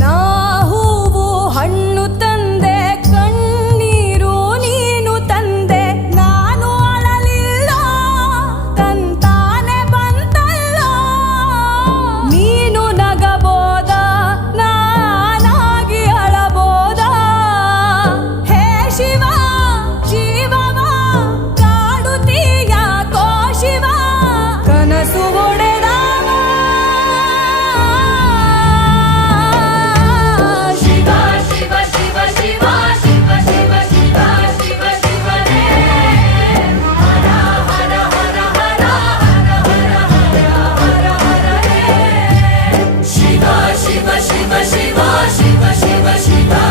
ನಾ ಹೂವು ಹಣ್ಣು ತಂದೆ ಕಣ್ಣೀರು ನೀನು ತಂದೆ ನಾನು ಅಳಲಿಲ್ಲ ತಂತಾನೆ ಬಂತಲ್ಲ ನೀನು ನಗಬೋದ ನಾನಾಗಿ ಅಳಬೋದ ಹೇ ಶಿವ ಜೀವವ ಕಾಡುತ್ತೀಯ ಕೋ ಶಿವ ಕನಸು ಒಡೆದ Shiva, Shiva, Shiva, Shiva, Shiva, Shiva.